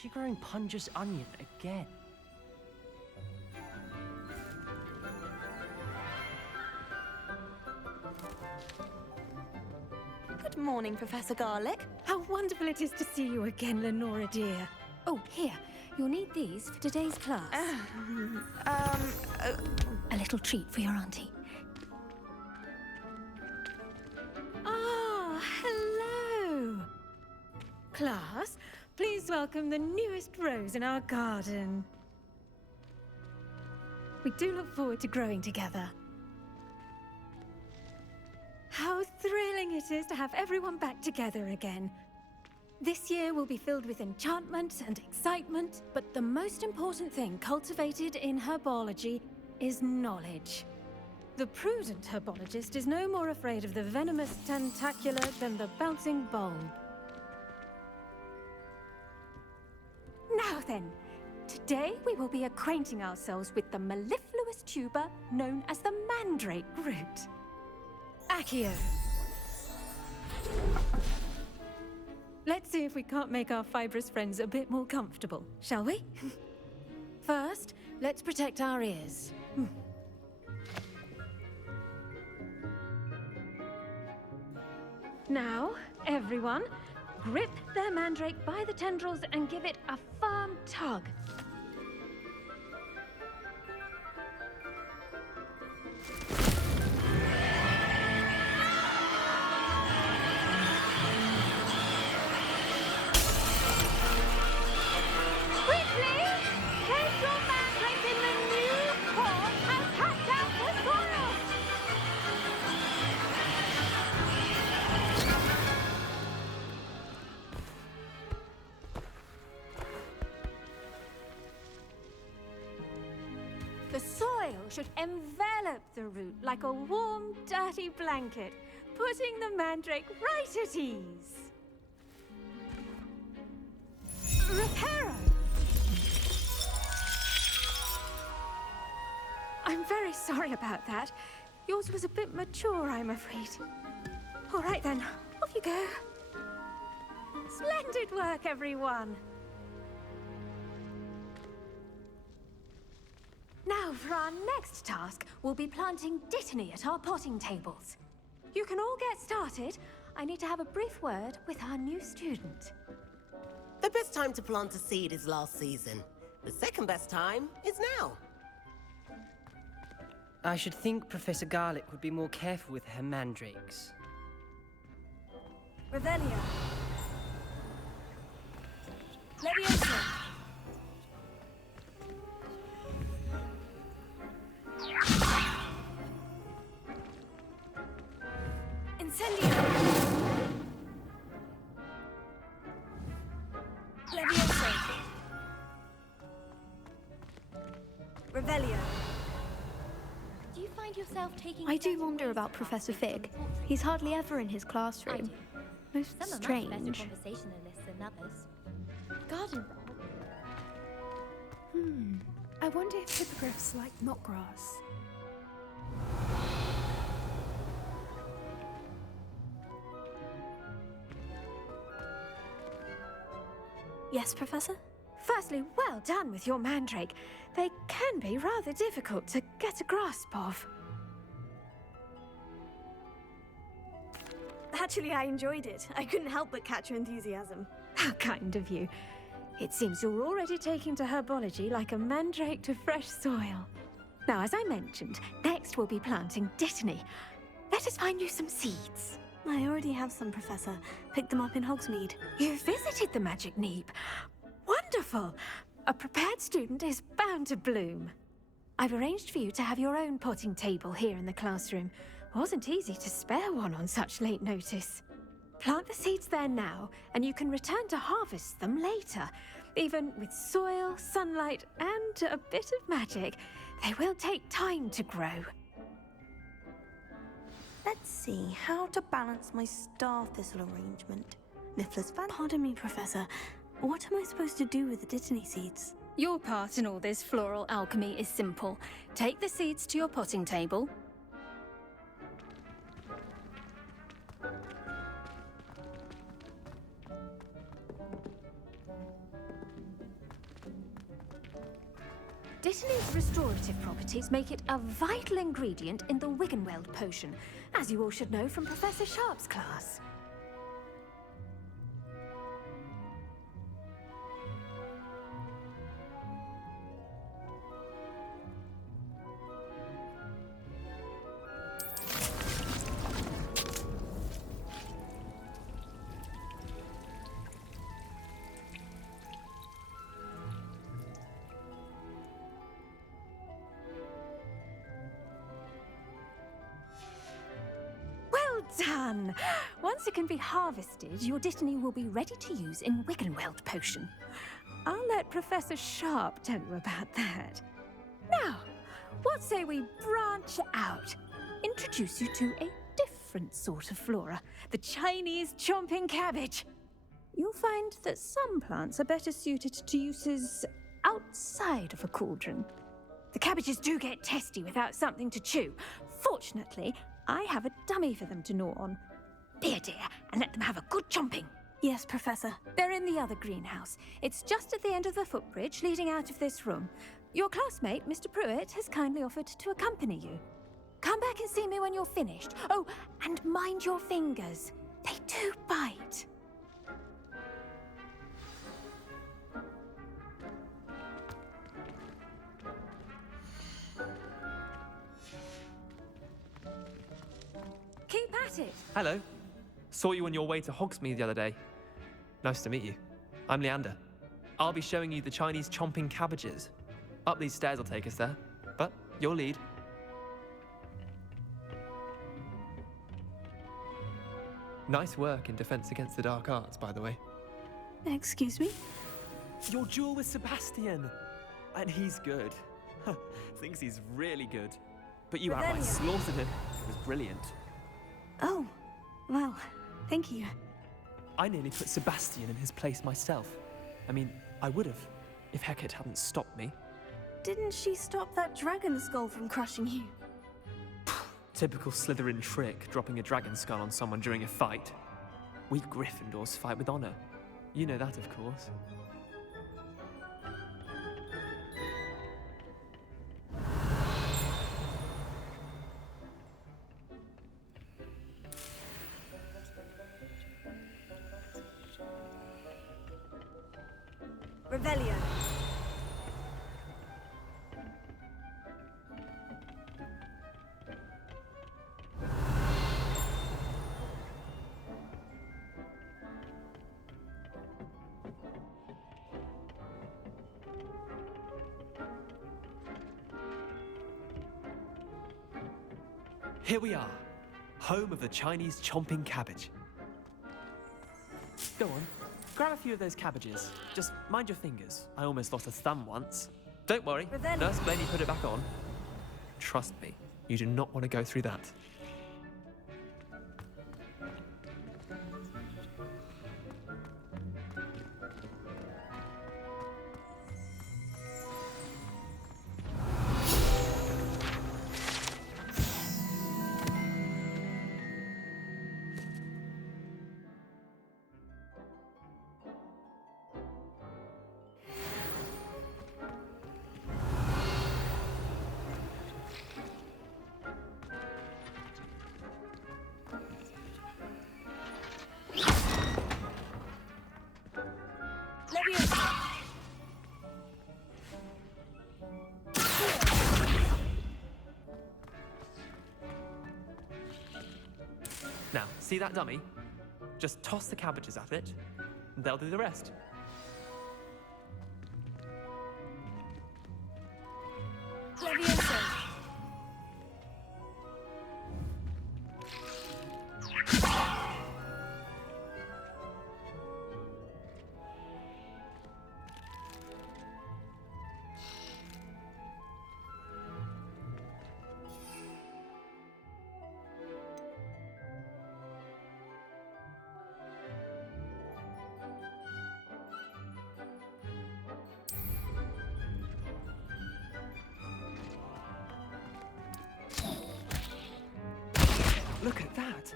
she growing Punja's onion again? Good morning, Professor Garlic. How wonderful it is to see you again, Lenora dear. Oh, here. You'll need these for today's class. A little treat for your auntie. Ah, hello! Class, please welcome the newest rose in our garden. We do look forward to growing together. How thrilling it is to have everyone back together again. This year will be filled with enchantment and excitement, but the most important thing cultivated in herbology is knowledge. The prudent herbologist is no more afraid of the venomous tentacular than the bouncing bulb. Now then, today we will be acquainting ourselves with the mellifluous tuber known as the mandrake root. Accio. Let's see if we can't make our fibrous friends a bit more comfortable, shall we? First, let's protect our ears. Now, everyone, grip their mandrake by the tendrils and give it a firm tug. The soil should envelop the root like a warm, dirty blanket, putting the mandrake right at ease. Reparo! I'm very sorry about that. Yours was a bit mature, I'm afraid. All right then, off you go. Splendid work, everyone! Now, for our next task, we'll be planting dittany at our potting tables. You can all get started. I need to have a brief word with our new student. The best time to plant a seed is last season. The second best time is now. I should think Professor Garlic would be more careful with her mandrakes. Revelio. Leviosa. Incendio. Leviosa. Revelio. Do you find yourself taking... I do wonder about Professor Fig. He's hardly ever in his classroom. Most Some are much strange. better conversationalists than others. Garden... I wonder if hippogriffs like knotgrass. Yes, Professor? Firstly, well done with your mandrake. They can be rather difficult to get a grasp of. Actually, I enjoyed it. I couldn't help but catch your enthusiasm. How kind of you. It seems you're already taking to herbology like a mandrake to fresh soil. Now, as I mentioned, next we'll be planting dittany. Let us find you some seeds. I already have some, Professor. Picked them up in Hogsmeade. You visited the Magic Neep. Wonderful! A prepared student is bound to bloom. I've arranged for you to have your own potting table here in the classroom. Wasn't easy to spare one on such late notice. Plant the seeds there now, and you can return to harvest them later. Even with soil, sunlight, and a bit of magic, they will take time to grow. Let's see how to balance my star thistle arrangement. Niffler's fan. Pardon me, Professor. What am I supposed to do with the dittany seeds? Your part in all this floral alchemy is simple. Take the seeds to your potting table. Dittany's restorative properties make it a vital ingredient in the Wiggenweld potion, as you all should know from Professor Sharp's class. Done! Once it can be harvested, your Dittany will be ready to use in Wiggenweld potion. I'll let Professor Sharp tell you about that. Now, what say we branch out? Introduce you to a different sort of flora, the Chinese chomping cabbage. You'll find that some plants are better suited to uses outside of a cauldron. The cabbages do get testy without something to chew. Fortunately, I have a dummy for them to gnaw on. Be a dear and let them have a good chomping. Yes, Professor. They're in the other greenhouse. It's just at the end of the footbridge leading out of this room. Your classmate, Mr. Pruitt, has kindly offered to accompany you. Come back and see me when you're finished. Oh, and mind your fingers. They do bite. Keep at it. Hello. Saw you on your way to Hogsmeade the other day. Nice to meet you. I'm Leander. I'll be showing you the Chinese chomping cabbages. Up these stairs will take us there, but your lead. Nice work in Defense Against the Dark Arts, by the way. Excuse me? Your duel with Sebastian! And he's good. Thinks he's really good. But you outright slaughtered him. It was brilliant. Oh, well, thank you. I nearly put Sebastian in his place myself. I mean, I would have, if Hecate hadn't stopped me. Didn't she stop that dragon skull from crushing you? Typical Slytherin trick, dropping a dragon skull on someone during a fight. We Gryffindors fight with honor. You know that, of course. Revelio. Here we are, home of the Chinese chomping cabbage. Go on, grab a few of those cabbages. Just mind your fingers. I almost lost a thumb once. Don't worry, Nurse Blaney put it back on. Trust me, you do not want to go through that. Now, see that dummy? Just toss the cabbages at it, and they'll do the rest. Look at that!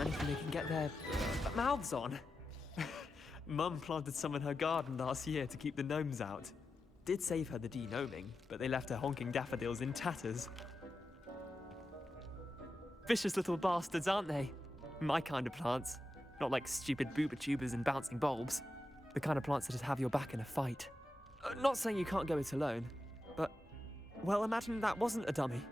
Anything they can get their mouths on. Mum planted some in her garden last year to keep the gnomes out. did save her the de-gnoming, but they left her honking daffodils in tatters. Vicious little bastards, aren't they? My kind of plants. Not like stupid booba tubers and bouncing bulbs. The kind of plants that'd have your back in a fight. Not saying you can't go it alone, but, well, imagine that wasn't a dummy.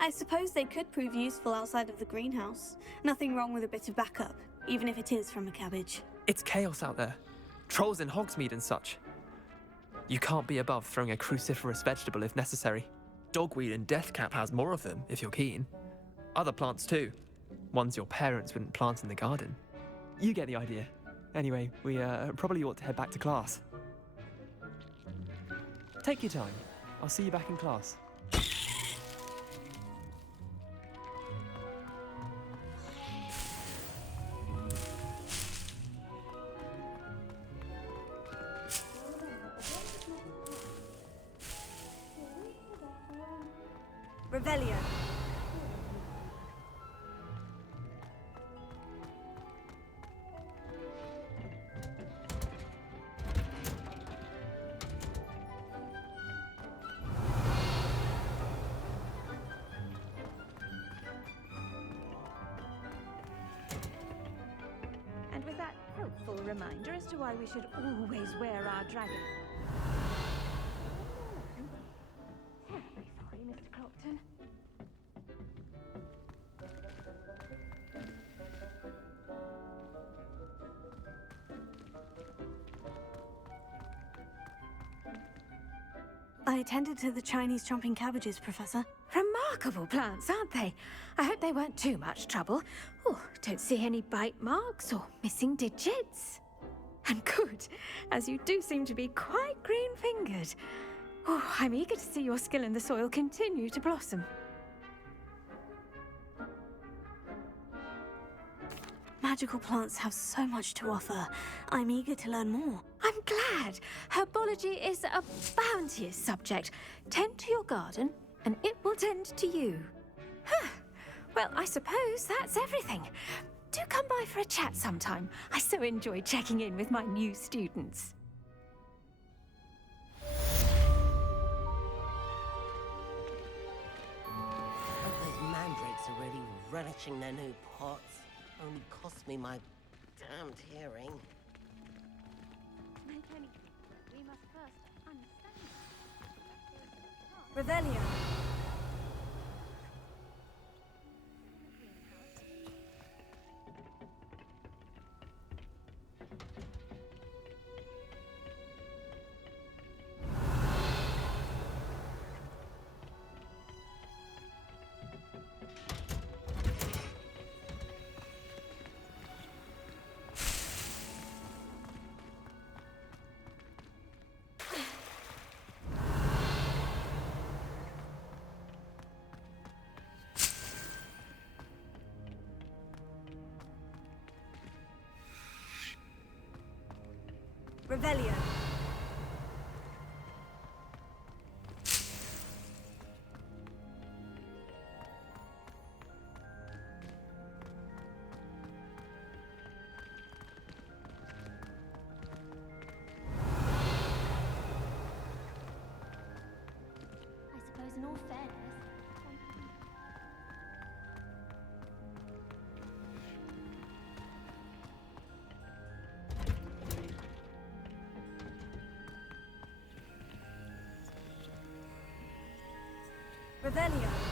I suppose they could prove useful outside of the greenhouse. Nothing wrong with a bit of backup, even if it is from a cabbage. It's chaos out there. Trolls in Hogsmeade and such. You can't be above throwing a cruciferous vegetable if necessary. Dogweed and deathcap has more of them, if you're keen. Other plants too. Ones your parents wouldn't plant in the garden. You get the idea. Anyway, we probably ought to head back to class. Take your time. I'll see you back in class. Revelio. And with that helpful reminder as to why we should always wear our dragon. Terribly sorry, Mr. Clopton. I attended to the Chinese chomping cabbages, Professor. Remarkable plants, aren't they? I hope they weren't too much trouble. Oh, don't see any bite marks or missing digits. And good, as you do seem to be quite green-fingered. Oh, I'm eager to see your skill in the soil continue to blossom. Magical plants have so much to offer. I'm eager to learn more. I'm glad. Herbology is a bounteous subject. Tend to your garden, and it will tend to you. Huh. Well, I suppose that's everything. Do come by for a chat sometime. I so enjoy checking in with my new students. Those mandrakes are really relishing their new pots. Only cost me my damned hearing. We must first understand. Revelio. Revelio. I suppose in all fairness, Revelio.